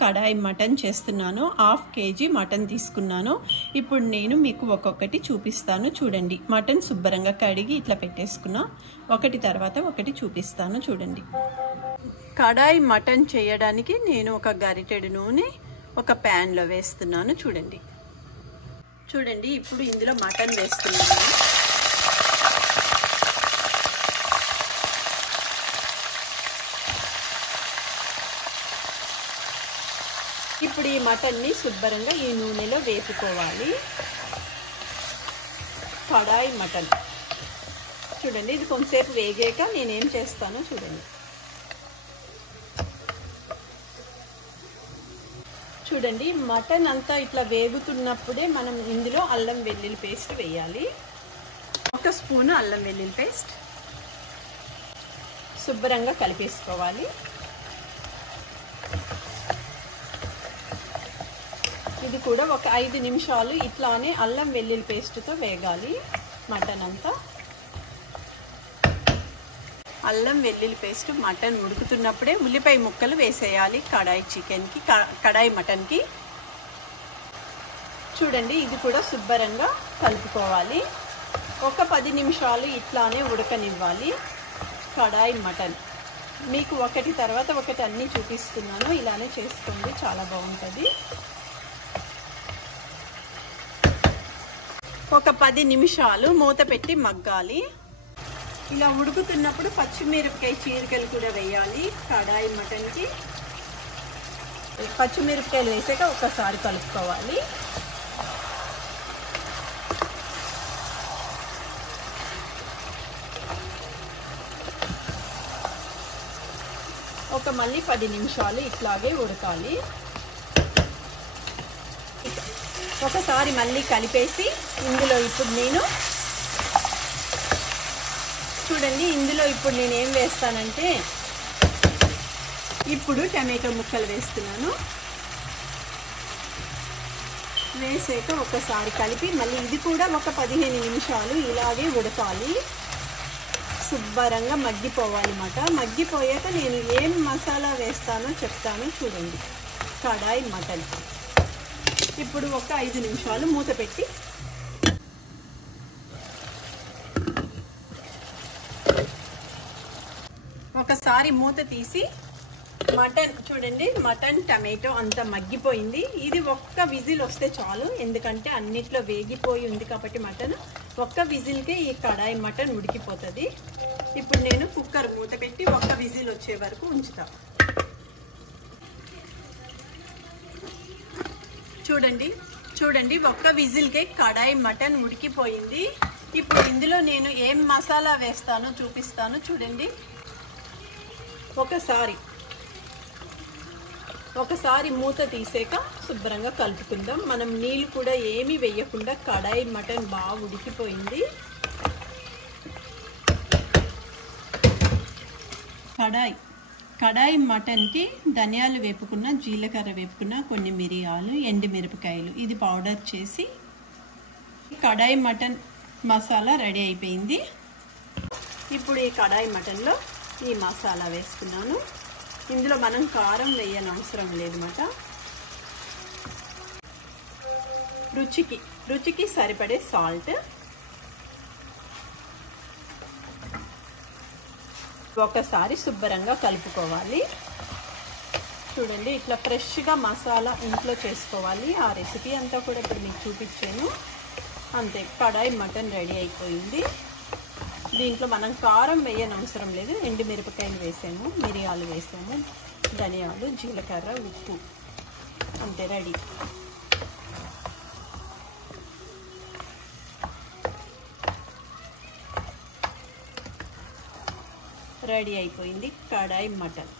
కడాయి mutton చేస్తున్నాను. 1/2 kg mutton తీసుకున్నాను. ఇప్పుడు నేను మీకు ఒక్కొక్కటి చూపిస్తాను చూడండి. మటన్ శుభ్రంగా కడిగి ఇట్లా పెట్టేసుకున్నా. ఒకటి తర్వాత ఒకటి చూపిస్తాను చూడండి. కడాయి మటన్ చేయడానికి నేను ఒక గరిటెడు నూనె ఒక ప్యాన్లో వేస్తున్నాను చూడండి. చూడండి ఇప్పుడు ఇందులో మటన్ వేస్తున్నాను. ఇప్పుడు ఈ మటన్ని శుభ్రంగా ఈ నూనెలో వేపుకోవాలి. కడాయి మటన్ చూడండి, ఇది కొంతసేపు వేగాక నేనేం చేస్తానో చూడండి. చూడండి మటన్ అంతా ఇట్లా వేగుతున్నప్పుడే మనం ఇందులో అల్లం వెల్లుల్లి పేస్ట్ వేయాలి. 1 స్పూను అల్లం వెల్లుల్లి పేస్ట్ శుభ్రంగా కలిపేసుకోవాలి. ఇది కూడా ఒక 5 నిమిషాలు ఇట్లానే అల్లం వెల్లుల్లి పేస్ట్తో వేగాలి. మటన్ అంతా అల్లం వెల్లుల్లి పేస్ట్ మటన్ ఉడుకుతున్నప్పుడే ఉల్లిపాయ ముక్కలు వేసేయాలి. కడాయి మటన్కి చూడండి ఇది కూడా శుభ్రంగా కలుపుకోవాలి. ఒక 10 నిమిషాలు ఇట్లానే ఉడకనివ్వాలి. కడాయి మటన్ మీకు ఒకటి తర్వాత ఒకటి అన్నీ చూపిస్తున్నాను. ఇలానే చేసుకోండి, చాలా బాగుంటుంది. ఒక 10 నిమిషాలు మూత పెట్టి మగ్గాలి. ఇలా ఉడుకుతున్నప్పుడు పచ్చిమిరపకాయ చీరికలు కూడా వేయాలి. కడాయి మటన్కి పచ్చిమిరపకాయలు వేసాక ఒకసారి కలుపుకోవాలి. మళ్ళీ 10 నిమిషాలు ఇట్లాగే ఉడకాలి. ఒకసారి మళ్ళీ కలిపేసి ఇందులో ఇప్పుడు నేను చూడండి ఇందులో ఇప్పుడు నేను ఏం వేస్తానంటే ఇప్పుడు టమాటో ముక్కలు వేస్తున్నాను. వేసాక ఒకసారి కలిపి మళ్ళీ ఇది కూడా ఒక 15 నిమిషాలు ఇలాగే ఉడకాలి. శుభ్రంగా మగ్గిపోవాలన్నమాట. మగ్గిపోయాక నేను ఏం మసాలా వేస్తానో చెప్తాను చూడండి. కడాయి మటన్ ఇప్పుడు ఒక 5 నిమిషాలు మూత పెట్టి ఒకసారి మూత తీసి మటన్ చూడండి, మటన్ టమాటో అంతా మగ్గిపోయింది. ఇది ఒక్క విజిల్ వస్తే చాలు, ఎందుకంటే అన్నిట్లో వేగిపోయి ఉంది కాబట్టి మటన్ ఒక్క విజిల్కే ఈ కడాయి మటన్ ఉడికిపోతుంది. ఇప్పుడు నేను కుక్కర్ మూత పెట్టి ఒక్క విజిల్ వచ్చే వరకు ఉంచుతా. చూడండి ఒక్క విజిల్కే కడాయి మటన్ ఉడికిపోయింది. ఇప్పుడు ఇందులో నేను ఏం మసాలా వేస్తానో చూపిస్తాను చూడండి. ఒకసారి మూత తీసాక శుభ్రంగా కలుపుకుందాం. మనం నీళ్ళు కూడా ఏమీ వేయకుండా కడాయి మటన్ బాగా ఉడికిపోయింది. కడాయి మటన్కి ధనియాలు వేపుకున్న, జీలకర్ర వేపుకున్న, కొన్ని మిరియాలు, ఎండుమిరపకాయలు ఇది పౌడర్ చేసి కడాయి మటన్ మసాలా రెడీ అయిపోయింది. ఇప్పుడు ఈ కడాయి మటన్లో ఈ మసాలా వేసుకున్నాను. ఇందులో మనం కారం వేయని అవసరం లేదన్నమాట. రుచికి సరిపడే సాల్ట్, ఒకసారి శుభ్రంగా కలుపుకోవాలి. చూడండి ఇట్లా ఫ్రెష్గా మసాలా ఇంట్లో చేసుకోవాలి. ఆ రెసిపీ అంతా కూడా ఇప్పుడు మీకు చూపించాను. అంతే, కడాయి మటన్ రెడీ అయిపోయింది. దీంట్లో మనం కారం వేయని అవసరం లేదు. ఎండుమిరపకాయలు వేసాము, మిరియాలు వేసాము, ధనియాలు, జీలకర్ర, ఉప్పు, అంతే రెడీ. రెడీ అయిపోయింది కడాయి మటన్.